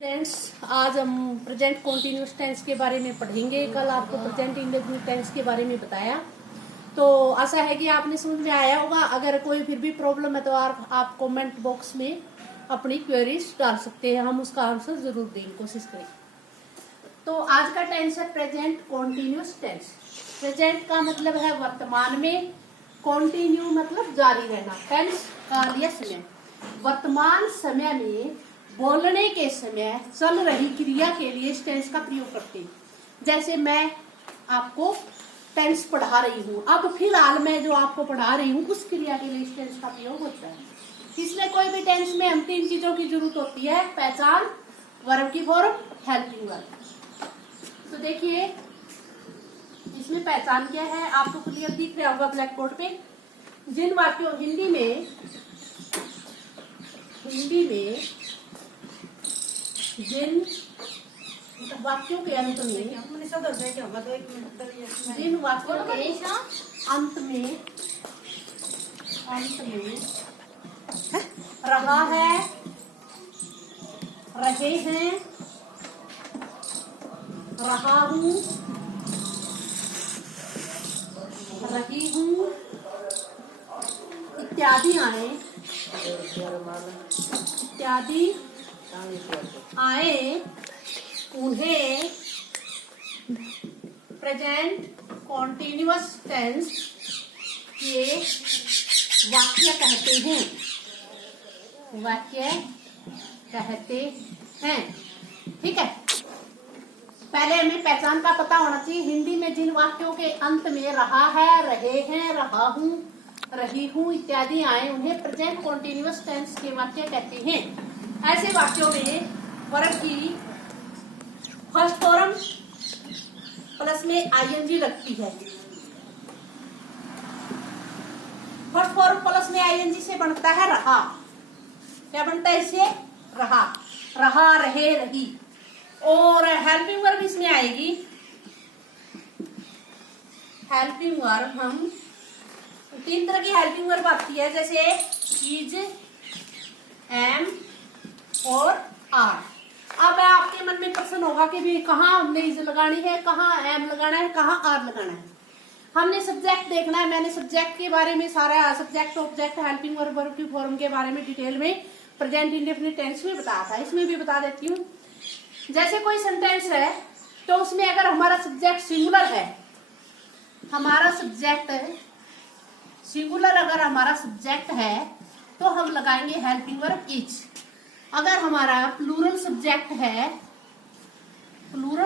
Tense आज हम present continuous tense के बारे में पढ़ेंगे। कल आपको प्रेजेंट इंडेफिनिट टेंस के बारे में बताया, तो आशा है कि आपने समझ में आया होगा। अगर कोई फिर भी प्रॉब्लम है तो आप कमेंट बॉक्स में अपनी क्वेरीज डाल सकते हैं, हम उसका आंसर जरूर देंगे, कोशिश करें। तो आज का टेंस है प्रेजेंट कॉन्टिन्यूस टेंस। प्रेजेंट का मतलब है वर्तमान में, कॉन्टिन्यू मतलब जारी रहना, टेंस काल या समय। वर्तमान समय में बोलने के समय चल रही क्रिया के लिए इस टेंस का प्रयोग करते हैं। जैसे मैं आपको टेंस पढ़ा रही हूँ, अब फिलहाल मैं जो आपको पढ़ा रही हूँ उस क्रिया के लिए इस टेंस का प्रयोग होता है। इसमें कोई भी टेंस में हम तीन चीजों की जरूरत होती है: पहचान, वर्ब की फॉर्म, हेल्पिंग वर्ब। तो देखिए इसमें पहचान क्या है, आपको क्लियर दिख रहा होगा ब्लैक बोर्ड पे। जिन वाक्यों हिंदी में जिन वाक्यों के अंत में रहा है, रहे हैं, रहा हूँ, रही हूँ इत्यादि आए, उन्हें प्रेजेंट कॉन्टिन्यूअस टेंस के वाक्य कहते हैं। ठीक है, पहले हमें पहचान का पता होना चाहिए। हिंदी में जिन वाक्यों के अंत में रहा है, रहे हैं, रहा हूँ, रही हूँ इत्यादि आए, उन्हें प्रेजेंट कॉन्टिन्यूअस टेंस के वाक्य कहते हैं। ऐसे वाक्यों में वर्ब की फर्स्ट फॉर्म प्लस में आईएनजी लगती है। फर्स्ट फॉर्म प्लस में आईएनजी से बनता है रहा। क्या बनता है इससे? रहा, रहा, रहे, रही। और हेल्पिंग वर्ब इसमें आएगी। हेल्पिंग वर्ब हम तीन तरह की हेल्पिंग वर्ब आती है, जैसे इज, एम और आर। अब आपके मन में प्रश्न होगा कि भी कहाँ हमने इज लगानी है, कहाँ एम लगाना है, कहाँ आर लगाना है। हमने सब्जेक्ट देखना है। मैंने सब्जेक्ट के बारे में सारा subject, object, helping verb, verb की फॉर्म के बारे में डिटेल में प्रेजेंट इंडेफिनिट टेंस में बताया था। इसमें भी बता देती हूँ। जैसे कोई सेंटेंस है तो उसमें अगर हमारा सब्जेक्ट सिंगुलर है, अगर हमारा सब्जेक्ट है तो हम लगाएंगे हेल्पिंग वर्ब इज। अगर हमारा प्लूरल सब्जेक्ट है,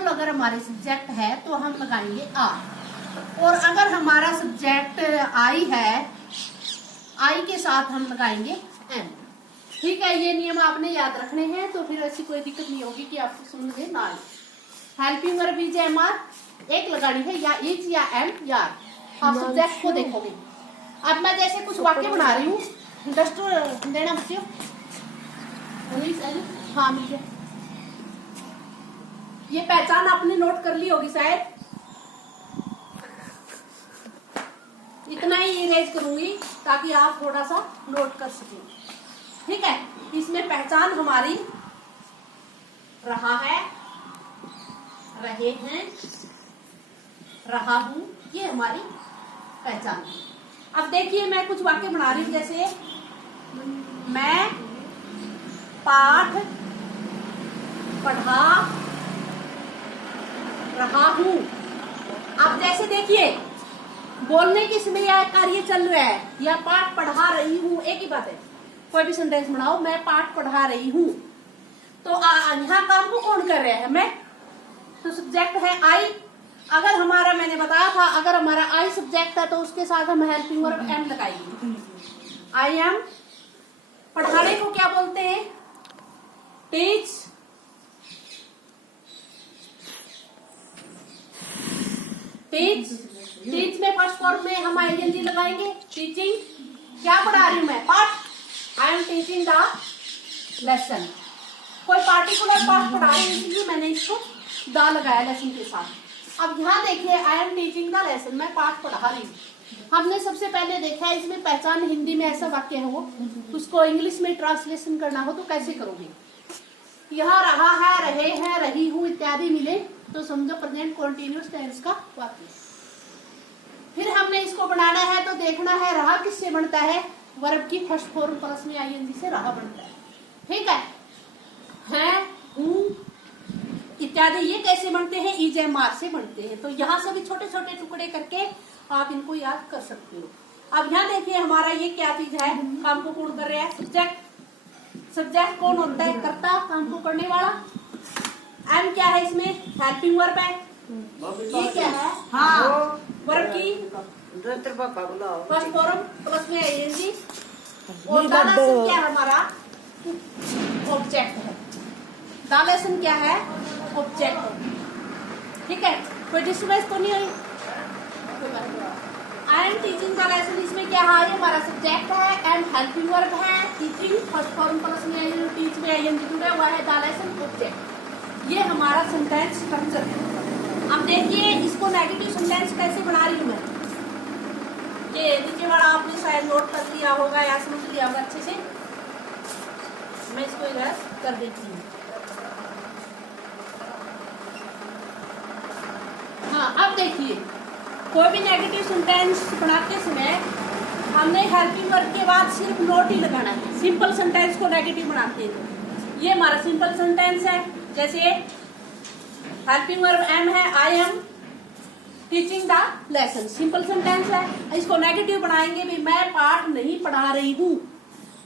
अगर हमारे सब्जेक्ट है तो हम लगाएंगे आर। और अगर हमारा सब्जेक्ट आई है, आई के साथ हम लगाएंगे एम। ठीक है, ये नियम आपने याद रखने हैं, तो फिर ऐसी कोई दिक्कत नहीं होगी कि आपको समझ में ना आए। Helping verb is, am, are एक लगानी है, या इज या एम या आर। आप सब्जेक्ट को देखोगे। अब मैं जैसे कुछ वाक्य बना रही हूँ, डस्टर देना बच्चों। हाँ, मिल गया। ये पहचान आपने नोट कर ली होगी शायद। इतना ही इरेज करूंगी ताकि आप थोड़ा सा नोट कर सकें। ठीक है, इसमें पहचान हमारी रहा है, रहे हैं, रहा हूं, ये हमारी पहचान है। अब देखिए मैं कुछ वाक्य बना रही हूं, जैसे मैं पाठ पढ़ा रहा हूं। अब जैसे देखिए बोलने की समय यह कार्य चल रहा है या पाठ पढ़ा रही हूं, एक ही बात है। कोई भी सेंटेंस बनाओ, मैं पाठ पढ़ा रही हूं, तो यहाँ काम को कौन कर रहा है? मैं। तो सब्जेक्ट है आई। अगर हमारा, मैंने बताया था, अगर हमारा आई सब्जेक्ट है तो उसके साथ हम हेल्पिंग वर्ब एम लगाएंगे। I am. पढ़ाने को क्या बोलते हैं? टीच। टीच में फर्स्ट फॉर्म में हम आईएनजी लगाएंगे। टीचिंग, क्या पढ़ा रही हूं मैं? पाठ। I am teaching the lesson. कोई पार्टिकुलर पाठ पढ़ा रही हूँ, इसलिए मैंने इसको द लगाया लेसन के साथ। अब यहाँ देखिए, I am teaching the lesson, मैं पाठ पढ़ा रही हूँ। हमने सबसे पहले देखा है इसमें पहचान हिंदी में ऐसा वाक्य हो, उसको इंग्लिश में ट्रांसलेशन करना हो तो कैसे करोगे? यहाँ रहा है, रहे हैं, रही हूँ इत्यादि मिले तो समझो प्रेजेंट कॉन्टिन्यूअस टेंस का वाक्य। फिर हमने इसको बनाना है तो देखना है रहा किससे बनता है, वर्ब की फर्स्ट फॉर्म प्लस में आईएनजी से रहा बनता है। ठीक है, हूँ इत्यादि ये कैसे बनते हैं, इज एम आर से बनते हैं। तो यहाँ से भी छोटे छोटे टुकड़े करके आप इनको याद कर सकते हो। अब यहाँ देखिए हमारा ये क्या चीज है, काम को पूर्ण कर रहा है सब्जेक्ट। सब्जेक्ट कौन होता है, कर्ता, काम को करने वाला। एम क्या है इसमें, हेल्पिंग वर्ब है। ये क्या है, हाँ वर्ब की फर्स्ट फॉर्म प्लस में आईएनजी। और डालेशन क्या है हमारा, ऑब्जेक्ट है। डालेशन क्या है, ऑब्जेक्ट। ठीक है, कोई डिस्टर्बेंस तो नहीं हुई। आई एम टीचिंग का लेसन इसमें क्या है, ये हमारा सब्जेक्ट है। एंड हेल्पिंग वर्ब है, टीचिंग फर्स्ट फॉर्म प्लस में टीच में आईएनजी जुड़ा हुआ है, डालेशन ऑब्जेक्ट। ये हमारा सेंटेंस स्ट्रक्चर है। अब देखिए इसको नेगेटिव सेंटेंस कैसे बना रही हूँ मैं। ये नीचे वाला आपने शायद नोट कर लिया होगा या समझ लिया होगा अच्छे से। मैं इसको इधर कर देती हूँ। हाँ, अब देखिए कोई भी नेगेटिव सेंटेंस बनाते समय हमने हेल्पिंग वर्ब के बाद सिर्फ नोट ही लगाना है। सिंपल सेंटेंस को नेगेटिव बनाते हैं। ये हमारा सिंपल सेंटेंस है। जैसे हेल्पिंग वर्ब एम है, I am teaching the lesson, simple sentence है। इसको नेगेटिव बनाएंगे भी, मैं पाठ नहीं पढ़ा रही हूँ।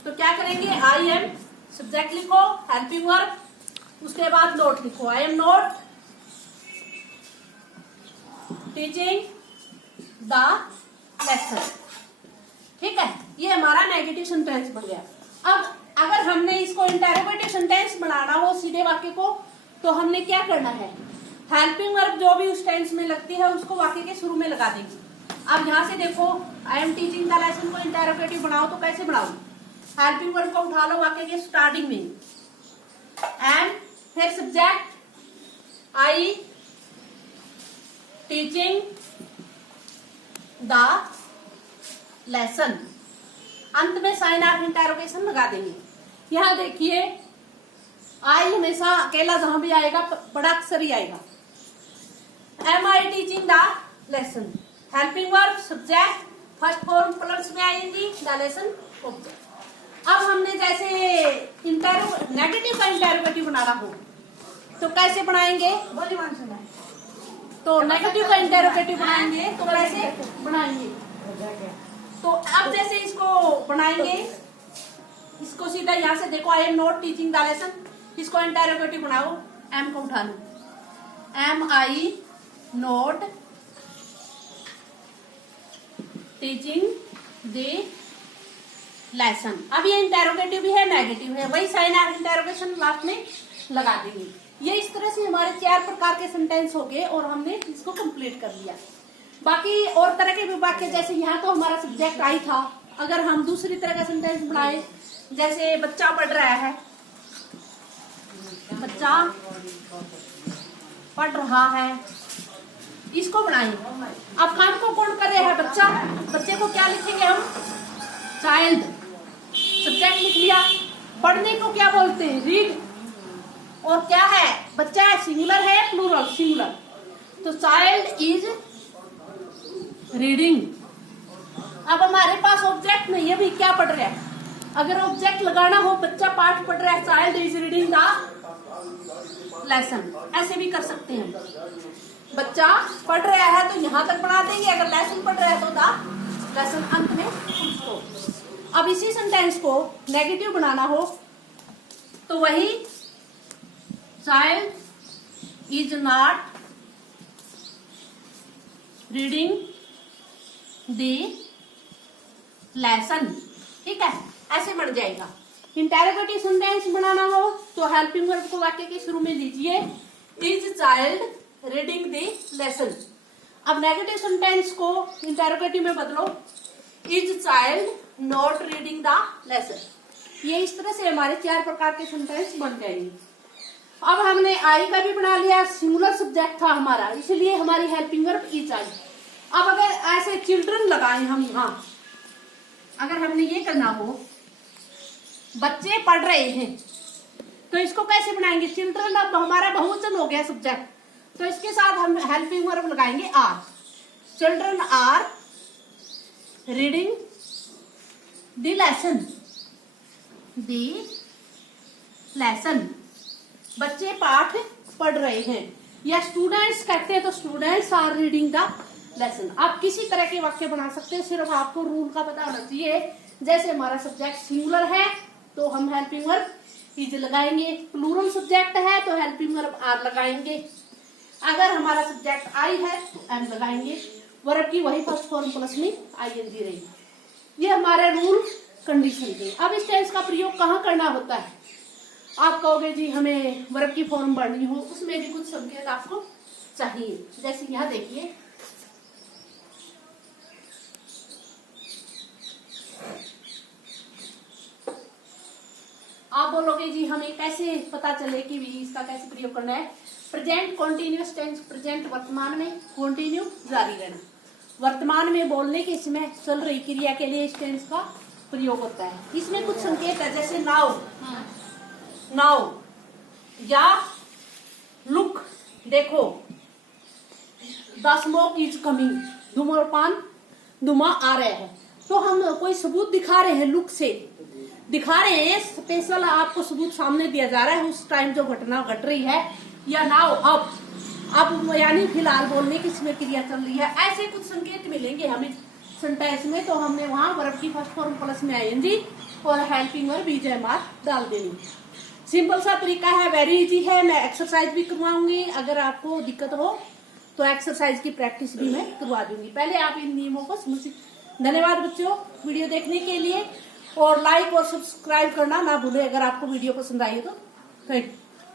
तो क्या करेंगे, आई एम सब्जेक्ट लिखो, हेल्पिंग वर्ब, उसके बाद नोट लिखो, I am note teaching the lesson. ठीक है, ये हमारा नेगेटिव सेंटेंस बन गया। अब अगर हमने इसको इंटरोगेटिव सेंटेंस बनाना हो सीधे वाक्य को, तो हमने क्या करना है, हेल्पिंग वर्ब जो भी उस टेंस में लगती है उसको वाक्य के शुरू में लगा देंगे। अब यहाँ से देखो, I am teaching the lesson को इंटरोगेटिव बनाओ तो कैसे बनाओ, हेल्पिंग वर्ब को उठा लो वाक्य के स्टार्टिंग में, एम फिर subject I teaching the lesson, अंत में साइन ऑफ इंटरोगेशन लगा देंगे। यहाँ देखिए आई हमेशा अकेला जहां भी आएगा बड़ा अक्षर ही आएगा। Am I teaching the lesson, helping verb subject first form plus में आएंगी, द लेसन ऑब्जेक्ट। अब हमने जैसे नेगेटिव का इंटरोगेटिव बनाना हो तो कैसे बनाएंगे, बोलिए मानसून। तो नेगेटिव का इंटरोगेटिव बनाएंगे तो कैसे बनाएंगे, तो अब जैसे इसको बनाएंगे, इसको सीधा यहाँ से देखो, I am not teaching the lesson, इसको इंटरोगेटिव बनाओ, एम को उठा लो, am I not teaching the lesson. अब ये इंटरोगेटिव भी है, नेगेटिव है, वही साइन ऑफ इंटरोगेशन लास्ट में लगा देंगे। ये इस तरह से हमारे 4 प्रकार के सेंटेंस हो गए और हमने इसको कंप्लीट कर लिया। बाकी और तरह के विभाग के, जैसे यहाँ तो हमारा सब्जेक्ट आई था, अगर हम दूसरी तरह का सेंटेंस बनाए, जैसे बच्चा पढ़ रहा है, बच्चा पढ़ रहा है, इसको बनाएं। अब काम को कौन कर रहा है, बच्चा। बच्चे को क्या लिखेंगे हम, चाइल्ड, सब्जेक्ट लिख लिया। पढ़ने को क्या बोलते हैं, रीड। और क्या है, बच्चा है, सिंगुलर है, प्लूरल, सिंगुलर, तो चाइल्ड इज रीडिंग। अब हमारे पास ऑब्जेक्ट नहीं है भी, क्या पढ़ रहा है। अगर ऑब्जेक्ट लगाना हो, बच्चा पाठ पढ़ रहा है, child is reading the lesson, ऐसे भी कर सकते हैं। बच्चा पढ़ रहा है तो यहाँ तक बना देंगे, अगर लेसन पढ़ रहा है तो द लेसन अंत में उसको। अब इसी सेंटेंस को नेगेटिव बनाना हो तो वही, child is not reading the lesson. ठीक है, ऐसे बन जाएगा। इंटरोगेटिव सेंटेंस बनाना हो तो हेल्पिंग वर्ब को वाक्य के शुरू में लीजिए, is child reading the lesson. अब नेगेटिव सेंटेंस को इंटरोगेटिव में बदलो, is child not reading the lesson. ये इस तरह से हमारे 4 प्रकार के सेंटेंस बन जाएंगे। अब हमने आई का भी बना लिया, सिंगुलर सब्जेक्ट था हमारा, इसलिए हमारी हेल्पिंग वर्ब इज आई। अब अगर ऐसे चिल्ड्रन लगाए हम यहाँ, अगर हमने ये करना हो, बच्चे पढ़ रहे हैं, तो इसको कैसे बनाएंगे? चिल्ड्रन अब हमारा बहुवचन हो गया सब्जेक्ट, तो इसके साथ हम हेल्पिंग वर्ब लगाएंगे are. Children are reading the lesson, the lesson, बच्चे पाठ पढ़ रहे हैं, या स्टूडेंट्स कहते हैं तो students are reading the lesson. आप किसी तरह के वाक्य बना सकते हैं, सिर्फ आपको रूल का पता होना चाहिए। जैसे हमारा सब्जेक्ट सिंगुलर है तो हम हेल्पिंग वर्ब इज लगाएंगे, प्लूरल सब्जेक्ट है तो हेल्पिंग वर्ब आर लगाएंगे, अगर हमारा सब्जेक्ट आई है तो एम लगाएंगे, वर्ब की वही फर्स्ट फॉर्म प्लस में आईएनजी रहेगी। ये हमारे रूल कंडीशन थे। अब इस टेंस का प्रयोग कहाँ करना होता है? आप कहोगे जी हमें वर्ब की फॉर्म बढ़नी हो, उसमें भी कुछ संकेत आपको चाहिए। जैसे यहाँ देखिए, आप बोलोगे जी हमें कैसे पता चले कि भी इसका कैसे प्रयोग करना है? प्रेजेंट कॉन्टिन्यूअस टेंस, प्रेजेंट वर्तमान में, कॉन्टिन्यू जारी रहना, वर्तमान में बोलने के समय चल रही क्रिया के लिए इस टेंस का प्रयोग होता है। इसमें कुछ संकेत है, जैसे नाउ, नाउ, या लुक, देखो, द स्मोक इज कमिंग, धूम्रपान, धुआं आ रहा है। तो हम कोई सबूत दिखा रहे हैं, लुक से दिखा रहे हैं, स्पेशल आपको सबूत सामने दिया जा रहा है उस टाइम जो घटना घट रही है, या नाउ, अब यानी फिलहाल बोलने की इसमें क्रिया चल रही है। ऐसे कुछ संकेत मिलेंगे हमें सेंटेंस में, तो हमने वहां वर्ब की फर्स्ट फॉर्म प्लस में आईएनजी और हेल्पिंग वर्ब बीजेएमआर डाल देनी। सिंपल सा तरीका है, वेरी इजी है। मैं एक्सरसाइज भी करवाऊंगी, अगर आपको दिक्कत हो तो एक्सरसाइज की प्रैक्टिस भी मैं करवा दूंगी। पहले आप इन नियमों को समझिए। धन्यवाद बच्चों वीडियो देखने के लिए, और लाइक और सब्सक्राइब करना ना भूलें अगर आपको वीडियो पसंद आई तो। Thank you.